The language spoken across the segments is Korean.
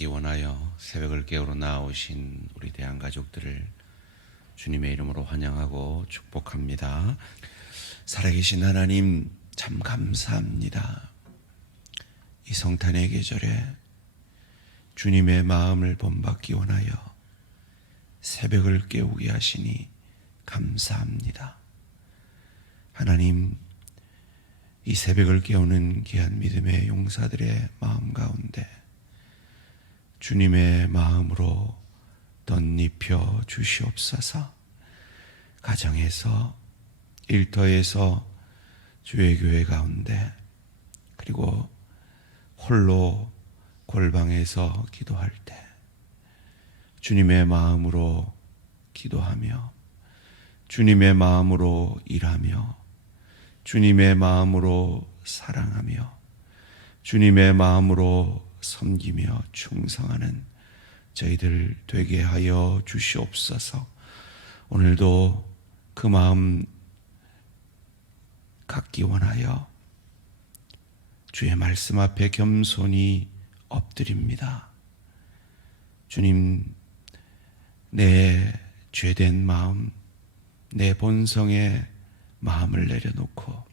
받기 원하여 새벽을 깨우러 나오신 우리 대한가족들을 주님의 이름으로 환영하고 축복합니다. 살아계신 하나님 참 감사합니다. 이 성탄의 계절에 주님의 마음을 본받기 원하여 새벽을 깨우게 하시니 감사합니다. 하나님, 이 새벽을 깨우는 귀한 믿음의 용사들의 마음 가운데 주님의 마음으로 덧입혀 주시옵소서. 가정에서, 일터에서, 주의 교회 가운데, 그리고 홀로 골방에서 기도할 때 주님의 마음으로 기도하며 주님의 마음으로 일하며 주님의 마음으로 사랑하며 주님의 마음으로 섬기며 충성하는 저희들 되게 하여 주시옵소서. 오늘도 그 마음 갖기 원하여 주의 말씀 앞에 겸손히 엎드립니다. 주님, 내 죄된 마음, 내 본성의 마음을 내려놓고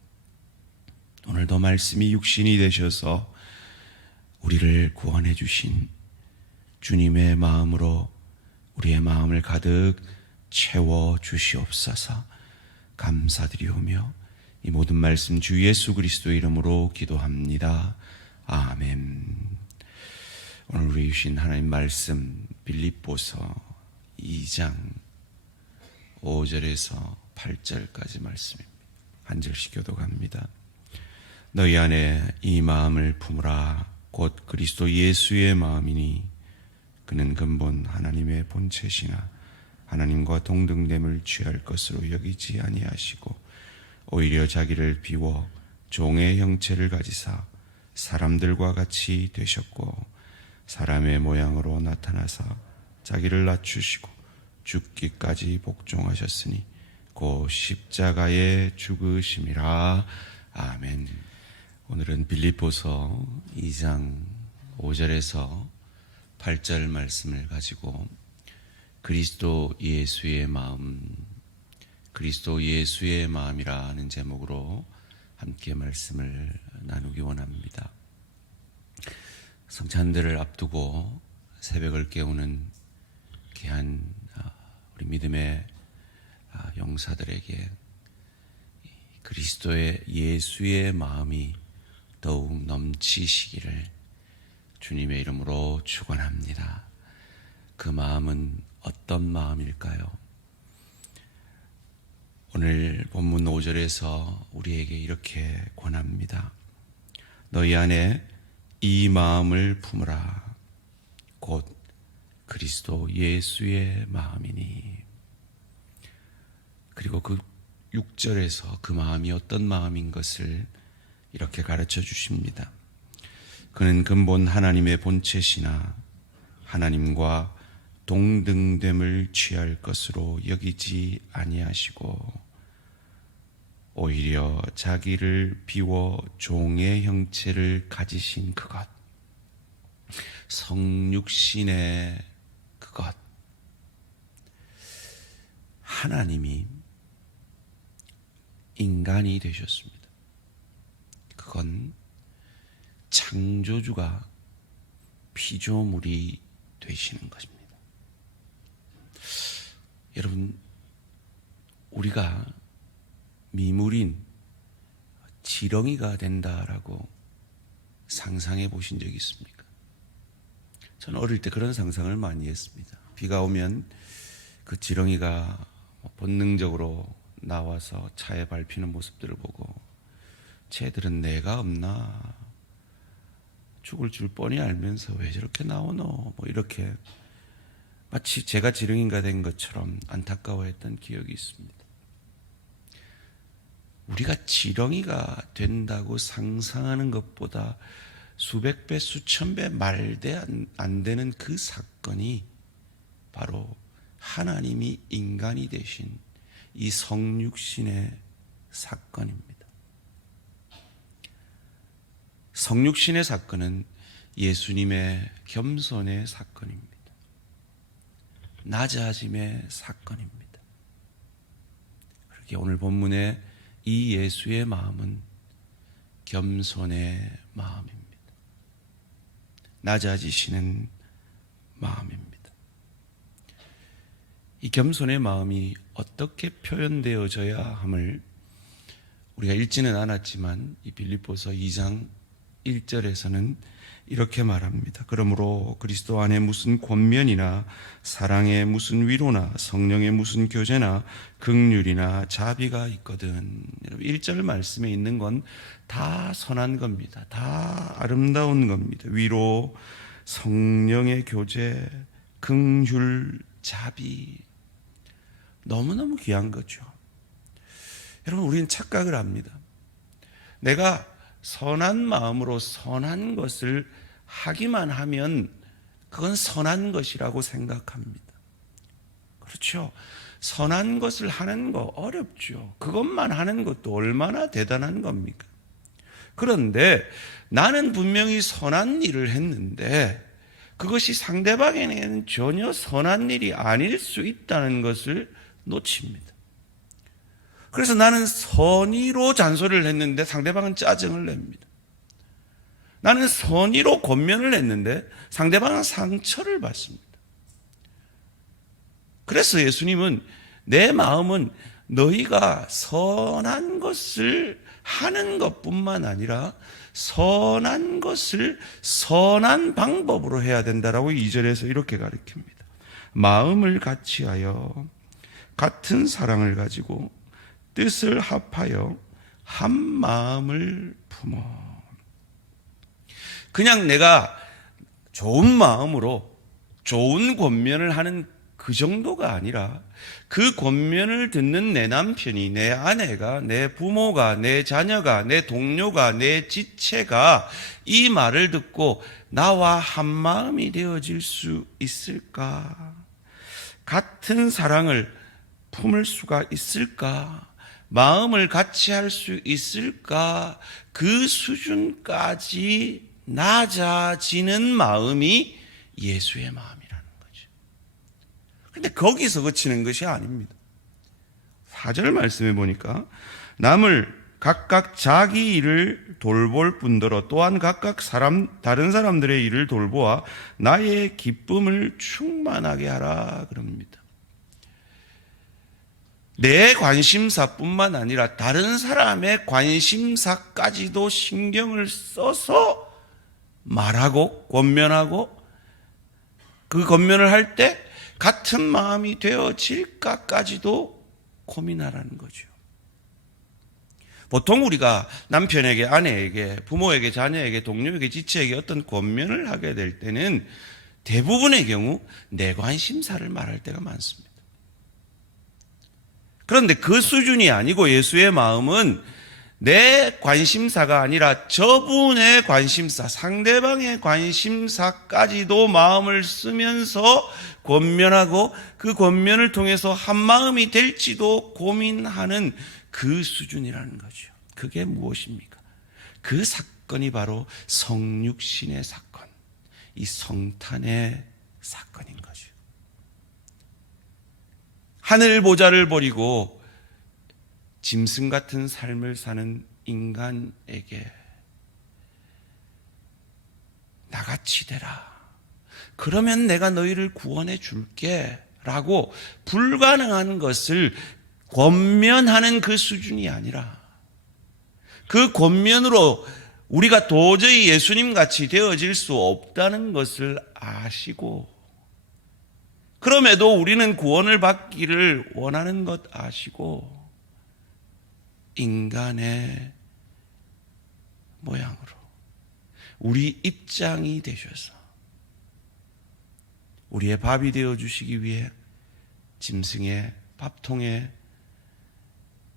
오늘도 말씀이 육신이 되셔서 우리를 구원해 주신 주님의 마음으로 우리의 마음을 가득 채워 주시옵소서. 감사드리오며 이 모든 말씀 주 예수 그리스도 이름으로 기도합니다. 아멘. 오늘 우리 주신 하나님 말씀 빌립보서 2장 5절에서 8절까지 말씀입니다. 한 절씩 교독합니다. 너희 안에 이 마음을 품으라. 곧 그리스도 예수의 마음이니 그는 근본 하나님의 본체시나 하나님과 동등됨을 취할 것으로 여기지 아니하시고 오히려 자기를 비워 종의 형체를 가지사 사람들과 같이 되셨고 사람의 모양으로 나타나사 자기를 낮추시고 죽기까지 복종하셨으니 곧 십자가에 죽으심이라. 아멘. 오늘은 빌립보서 2장 5절에서 8절 말씀을 가지고 그리스도 예수의 마음, 그리스도 예수의 마음이라 하는 제목으로 함께 말씀을 나누기 원합니다. 성찬들을 앞두고 새벽을 깨우는 귀한 우리 믿음의 용사들에게 그리스도의 예수의 마음이 더욱 넘치시기를 주님의 이름으로 축원합니다. 그 마음은 어떤 마음일까요? 오늘 본문 5절에서 우리에게 이렇게 권합니다. 너희 안에 이 마음을 품으라. 곧 그리스도 예수의 마음이니. 그리고 그 6절에서 그 마음이 어떤 마음인 것을 이렇게 가르쳐 주십니다. 그는 근본 하나님의 본체시나 하나님과 동등됨을 취할 것으로 여기지 아니하시고 오히려 자기를 비워 종의 형체를 가지신 그것, 성육신의 그것, 하나님이 인간이 되셨습니다. 그건 창조주가 피조물이 되시는 것입니다. 여러분, 우리가 미물인 지렁이가 된다라고 상상해 보신 적이 있습니까? 저는 어릴 때 그런 상상을 많이 했습니다. 비가 오면 그 지렁이가 본능적으로 나와서 차에 밟히는 모습들을 보고 쟤들은 내가 없나? 죽을 줄 뻔히 알면서 왜 저렇게 나오노? 뭐 이렇게 마치 제가 지렁이가 된 것처럼 안타까워했던 기억이 있습니다. 우리가 지렁이가 된다고 상상하는 것보다 수백 배, 수천 배 말대 안 되는 그 사건이 바로 하나님이 인간이 되신 이 성육신의 사건입니다. 성육신의 사건은 예수님의 겸손의 사건입니다. 낮아짐의 사건입니다. 그렇게 오늘 본문의 이 예수의 마음은 겸손의 마음입니다. 낮아지시는 마음입니다. 이 겸손의 마음이 어떻게 표현되어져야 함을 우리가 읽지는 않았지만 이 빌립보서 2장 1절에서는 이렇게 말합니다. 그러므로 그리스도 안에 무슨 권면이나 사랑에 무슨 위로나 성령의 무슨 교제나 긍휼이나 자비가 있거든. 1절 말씀에 있는 건 다 선한 겁니다. 다 아름다운 겁니다. 위로, 성령의 교제, 긍휼, 자비. 너무너무 귀한 거죠. 여러분, 우리는 착각을 합니다. 내가 선한 마음으로 선한 것을 하기만 하면 그건 선한 것이라고 생각합니다. 그렇죠? 선한 것을 하는 거 어렵죠. 그것만 하는 것도 얼마나 대단한 겁니까? 그런데 나는 분명히 선한 일을 했는데 그것이 상대방에게는 전혀 선한 일이 아닐 수 있다는 것을 놓칩니다. 그래서 나는 선의로 잔소리를 했는데 상대방은 짜증을 냅니다. 나는 선의로 권면을 했는데 상대방은 상처를 받습니다. 그래서 예수님은 내 마음은 너희가 선한 것을 하는 것뿐만 아니라 선한 것을 선한 방법으로 해야 된다라고 2절에서 이렇게 가르칩니다. 마음을 같이하여 같은 사랑을 가지고 뜻을 합하여 한 마음을 품어. 그냥 내가 좋은 마음으로 좋은 권면을 하는 그 정도가 아니라 그 권면을 듣는 내 남편이, 내 아내가, 내 부모가, 내 자녀가, 내 동료가, 내 지체가 이 말을 듣고 나와 한 마음이 되어질 수 있을까? 같은 사랑을 품을 수가 있을까? 마음을 같이 할 수 있을까? 그 수준까지 낮아지는 마음이 예수의 마음이라는 거죠. 그런데 거기서 그치는 것이 아닙니다. 4절 말씀해 보니까 남을 각각 자기 일을 돌볼 뿐더러 또한 각각 다른 사람들의 일을 돌보아 나의 기쁨을 충만하게 하라 그럽니다. 내 관심사뿐만 아니라 다른 사람의 관심사까지도 신경을 써서 말하고 권면하고 그 권면을 할 때 같은 마음이 되어질까까지도 고민하라는 거죠. 보통 우리가 남편에게, 아내에게, 부모에게, 자녀에게, 동료에게, 지체에게 어떤 권면을 하게 될 때는 대부분의 경우 내 관심사를 말할 때가 많습니다. 그런데 그 수준이 아니고 예수의 마음은 내 관심사가 아니라 저분의 관심사, 상대방의 관심사까지도 마음을 쓰면서 권면하고 그 권면을 통해서 한 마음이 될지도 고민하는 그 수준이라는 거죠. 그게 무엇입니까? 그 사건이 바로 성육신의 사건, 이 성탄의 사건인 거죠. 하늘 보좌를 버리고 짐승 같은 삶을 사는 인간에게 나같이 되라. 그러면 내가 너희를 구원해 줄게 라고 불가능한 것을 권면하는 그 수준이 아니라 그 권면으로 우리가 도저히 예수님 같이 되어질 수 없다는 것을 아시고 그럼에도 우리는 구원을 받기를 원하는 것 아시고 인간의 모양으로 우리 입장이 되셔서 우리의 밥이 되어주시기 위해 짐승의 밥통에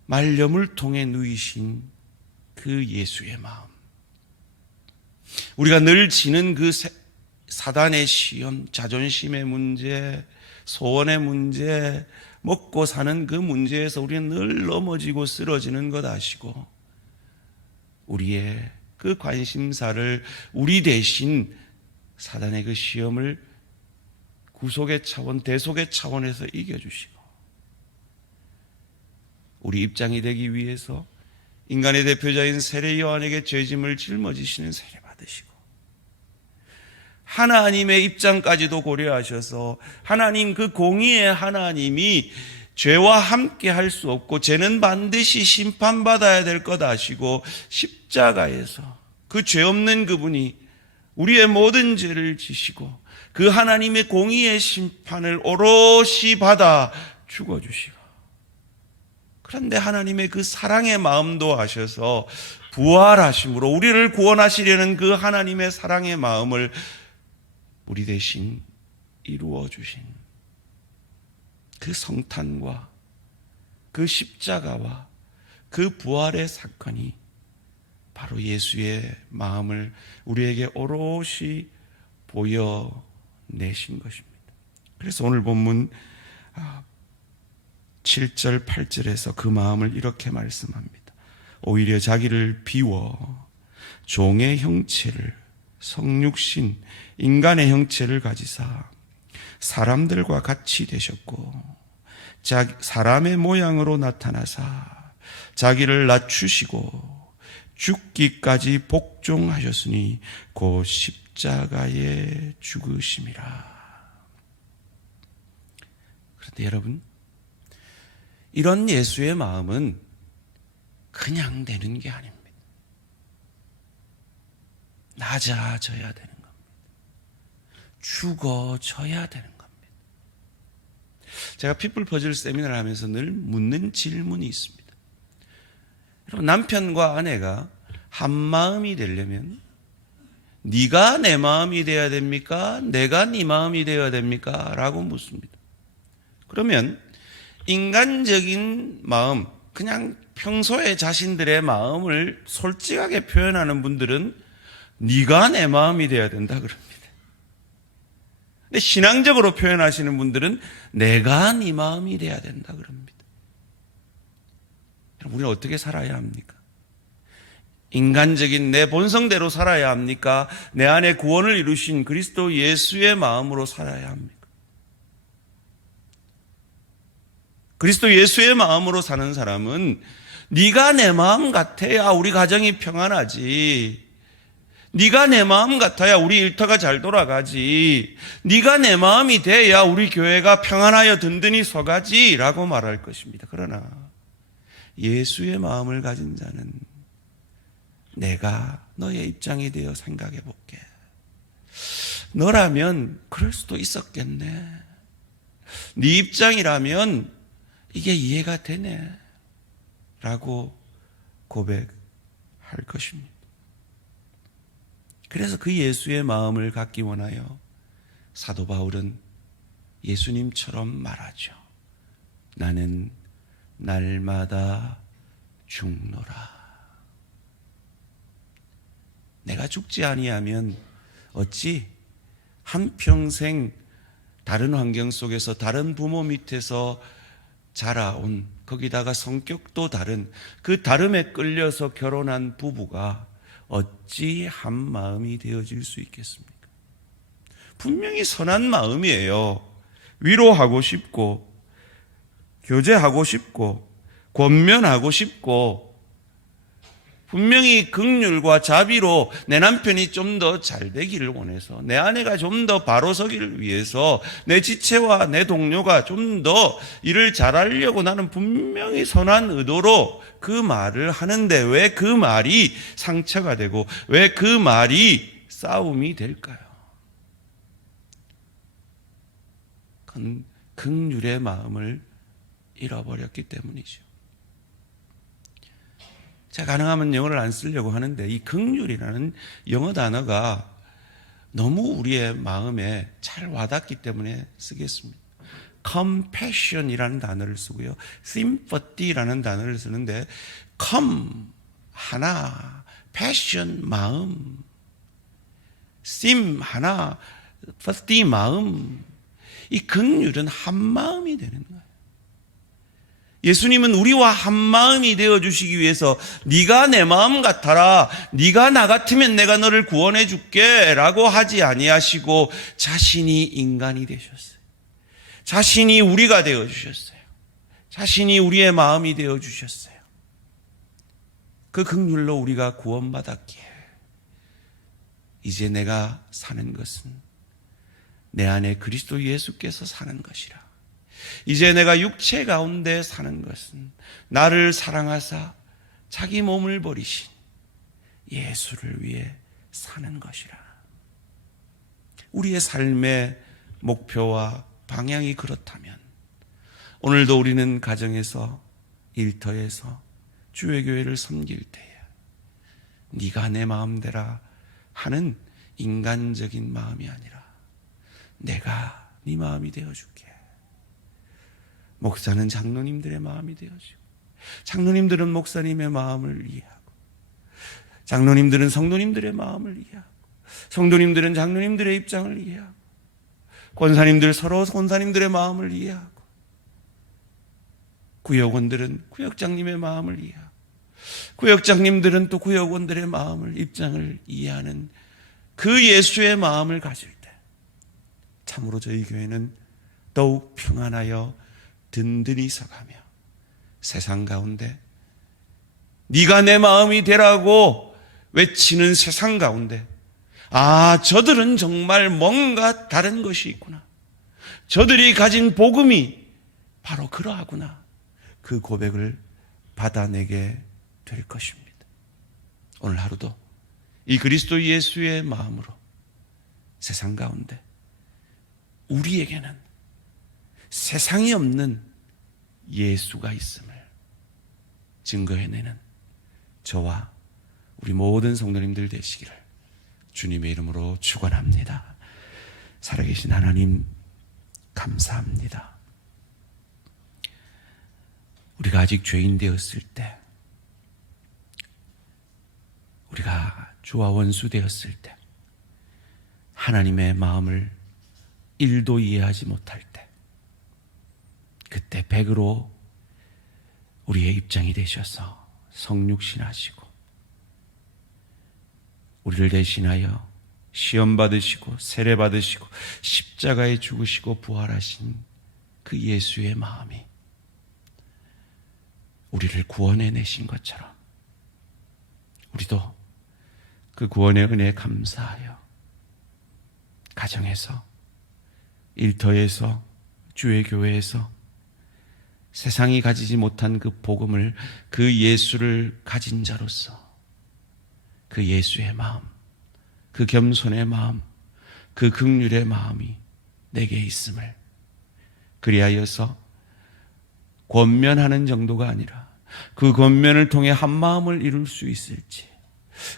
말려물통에 누이신 그 예수의 마음, 우리가 늘 지는 그 사단의 시험, 자존심의 문제, 소원의 문제, 먹고 사는 그 문제에서 우리는 늘 넘어지고 쓰러지는 것 아시고 우리의 그 관심사를 우리 대신 사단의 그 시험을 구속의 차원, 대속의 차원에서 이겨주시고, 우리 입장이 되기 위해서 인간의 대표자인 세례 요한에게 죄짐을 짊어지시는 세례 받으시고, 하나님의 입장까지도 고려하셔서 하나님, 그 공의의 하나님이 죄와 함께 할 수 없고 죄는 반드시 심판받아야 될 것 아시고, 십자가에서 그 죄 없는 그분이 우리의 모든 죄를 지시고 그 하나님의 공의의 심판을 오롯이 받아 죽어주시고, 그런데 하나님의 그 사랑의 마음도 아셔서 부활하심으로 우리를 구원하시려는 그 하나님의 사랑의 마음을 우리 대신 이루어 주신 그 성탄과 그 십자가와 그 부활의 사건이 바로 예수의 마음을 우리에게 오롯이 보여내신 것입니다. 그래서 오늘 본문 7절 8절에서 그 마음을 이렇게 말씀합니다. 오히려 자기를 비워 종의 형체를, 성육신 인간의 형체를 가지사 사람들과 같이 되셨고 사람의 모양으로 나타나사 자기를 낮추시고 죽기까지 복종하셨으니 곧 십자가에 죽으심이라. 그런데 여러분, 이런 예수의 마음은 그냥 되는 게 아닙니다. 낮아져야 되는 겁니다. 죽어져야 되는 겁니다. 제가 피플 퍼즐 세미나를 하면서 늘 묻는 질문이 있습니다. 여러분, 남편과 아내가 한 마음이 되려면 네가 내 마음이 되어야 됩니까? 내가 네 마음이 되어야 됩니까? 라고 묻습니다. 그러면 인간적인 마음, 그냥 평소에 자신들의 마음을 솔직하게 표현하는 분들은 네가 내 마음이 되어야 된다 그럽니다. 근데 신앙적으로 표현하시는 분들은 내가 네 마음이 되어야 된다 그럽니다. 우리는 어떻게 살아야 합니까? 인간적인 내 본성대로 살아야 합니까? 내 안에 구원을 이루신 그리스도 예수의 마음으로 살아야 합니까? 그리스도 예수의 마음으로 사는 사람은 네가 내 마음 같아야 우리 가정이 평안하지, 네가 내 마음 같아야 우리 일터가 잘 돌아가지, 네가 내 마음이 돼야 우리 교회가 평안하여 든든히 서가지 라고 말할 것입니다. 그러나 예수의 마음을 가진 자는 내가 너의 입장이 되어 생각해 볼게. 너라면 그럴 수도 있었겠네. 네 입장이라면 이게 이해가 되네 라고 고백할 것입니다. 그래서 그 예수의 마음을 갖기 원하여 사도 바울은 예수님처럼 말하죠. 나는 날마다 죽노라. 내가 죽지 아니하면 어찌 한평생 다른 환경 속에서 다른 부모 밑에서 자라온, 거기다가 성격도 다른 그 다름에 끌려서 결혼한 부부가 어찌 한 마음이 되어질 수 있겠습니까? 분명히 선한 마음이에요. 위로하고 싶고 교제하고 싶고 권면하고 싶고, 분명히 긍휼과 자비로 내 남편이 좀 더 잘 되기를 원해서, 내 아내가 좀 더 바로 서기를 위해서, 내 지체와 내 동료가 좀 더 일을 잘하려고 나는 분명히 선한 의도로 그 말을 하는데 왜 그 말이 상처가 되고 왜 그 말이 싸움이 될까요? 그건 긍휼의 마음을 잃어버렸기 때문이죠. 제가 가능하면 영어를 안 쓰려고 하는데 이 긍휼이라는 영어 단어가 너무 우리의 마음에 잘 와닿기 때문에 쓰겠습니다. compassion이라는 단어를 쓰고요, sympathy라는 단어를 쓰는데, come 하나, passion 마음, sim 하나, sympathy 마음, 이 긍휼은 한 마음이 되는 거예요. 예수님은 우리와 한 마음이 되어주시기 위해서 네가 내 마음 같아라, 네가 나 같으면 내가 너를 구원해 줄게 라고 하지 아니하시고 자신이 인간이 되셨어요. 자신이 우리가 되어주셨어요. 자신이 우리의 마음이 되어주셨어요. 그 긍휼로 우리가 구원받았기에 이제 내가 사는 것은 내 안에 그리스도 예수께서 사는 것이라. 이제 내가 육체 가운데 사는 것은 나를 사랑하사 자기 몸을 버리신 예수를 위해 사는 것이라. 우리의 삶의 목표와 방향이 그렇다면 오늘도 우리는 가정에서, 일터에서, 주의 교회를 섬길 때에 네가 내 마음대라 하는 인간적인 마음이 아니라 내가 네 마음이 되어줄게. 목사는 장로님들의 마음이 되어지고, 장로님들은 목사님의 마음을 이해하고, 장로님들은 성도님들의 마음을 이해하고, 성도님들은 장로님들의 입장을 이해하고, 권사님들 서로 권사님들의 마음을 이해하고, 구역원들은 구역장님의 마음을 이해하고, 구역장님들은 또 구역원들의 마음을, 입장을 이해하는 그 예수의 마음을 가질 때 참으로 저희 교회는 더욱 평안하여 든든히 서가며 세상 가운데 네가 내 마음이 되라고 외치는 세상 가운데, 아, 저들은 정말 뭔가 다른 것이 있구나, 저들이 가진 복음이 바로 그러하구나, 그 고백을 받아내게 될 것입니다. 오늘 하루도 이 그리스도 예수의 마음으로 세상 가운데 우리에게는 세상이 없는 예수가 있음을 증거해내는 저와 우리 모든 성도님들 되시기를 주님의 이름으로 축원합니다. 살아계신 하나님 감사합니다. 우리가 아직 죄인 되었을 때, 우리가 주와 원수 되었을 때, 하나님의 마음을 1도 이해하지 못할 때, 그때 100으로 우리의 입장이 되셔서 성육신하시고 우리를 대신하여 시험 받으시고 세례 받으시고 십자가에 죽으시고 부활하신 그 예수의 마음이 우리를 구원해 내신 것처럼 우리도 그 구원의 은혜에 감사하여 가정에서, 일터에서, 주의 교회에서 세상이 가지지 못한 그 복음을, 그 예수를 가진 자로서 그 예수의 마음, 그 겸손의 마음, 그 긍휼의 마음이 내게 있음을, 그리하여서 권면하는 정도가 아니라 그 권면을 통해 한 마음을 이룰 수 있을지,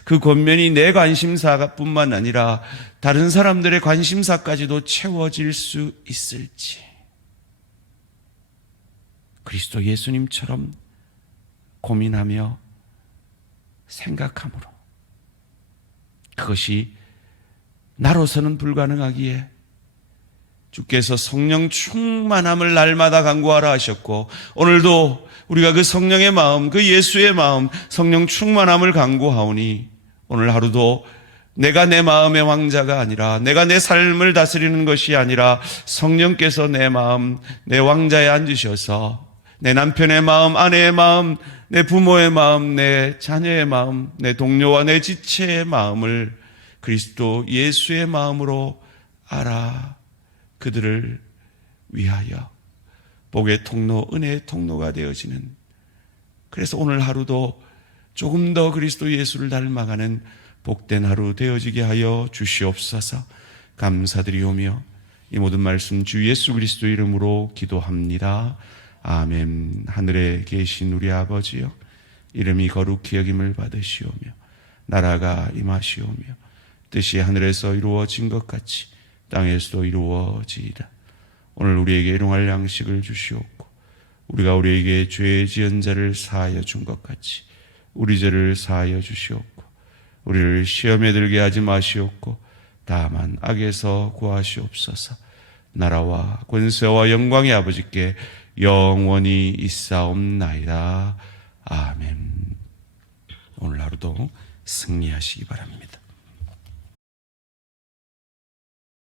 그 권면이 내 관심사뿐만 아니라 다른 사람들의 관심사까지도 채워질 수 있을지, 그리스도 예수님처럼 고민하며 생각함으로 그것이 나로서는 불가능하기에 주께서 성령 충만함을 날마다 간구하라 하셨고, 오늘도 우리가 그 성령의 마음, 그 예수의 마음, 성령 충만함을 간구하오니 오늘 하루도 내가 내 마음의 왕자가 아니라, 내가 내 삶을 다스리는 것이 아니라 성령께서 내 마음, 내 왕자에 앉으셔서 내 남편의 마음, 아내의 마음, 내 부모의 마음, 내 자녀의 마음, 내 동료와 내 지체의 마음을 그리스도 예수의 마음으로 알아 그들을 위하여 복의 통로, 은혜의 통로가 되어지는, 그래서 오늘 하루도 조금 더 그리스도 예수를 닮아가는 복된 하루 되어지게 하여 주시옵소서. 감사드리오며 이 모든 말씀 주 예수 그리스도 이름으로 기도합니다. 아멘. 하늘에 계신 우리 아버지여, 이름이 거룩히 여김을 받으시오며 나라가 임하시오며 뜻이 하늘에서 이루어진 것 같이 땅에서도 이루어지이다. 오늘 우리에게 일용할 양식을 주시옵고 우리가 우리에게 죄 지은 자를 사하여 준 것 같이 우리 죄를 사하여 주시옵고 우리를 시험에 들게 하지 마시옵고 다만 악에서 구하시옵소서. 나라와 권세와 영광의 아버지께 영원히 있사옵나이다. 아멘. 오늘 하루도 승리하시기 바랍니다.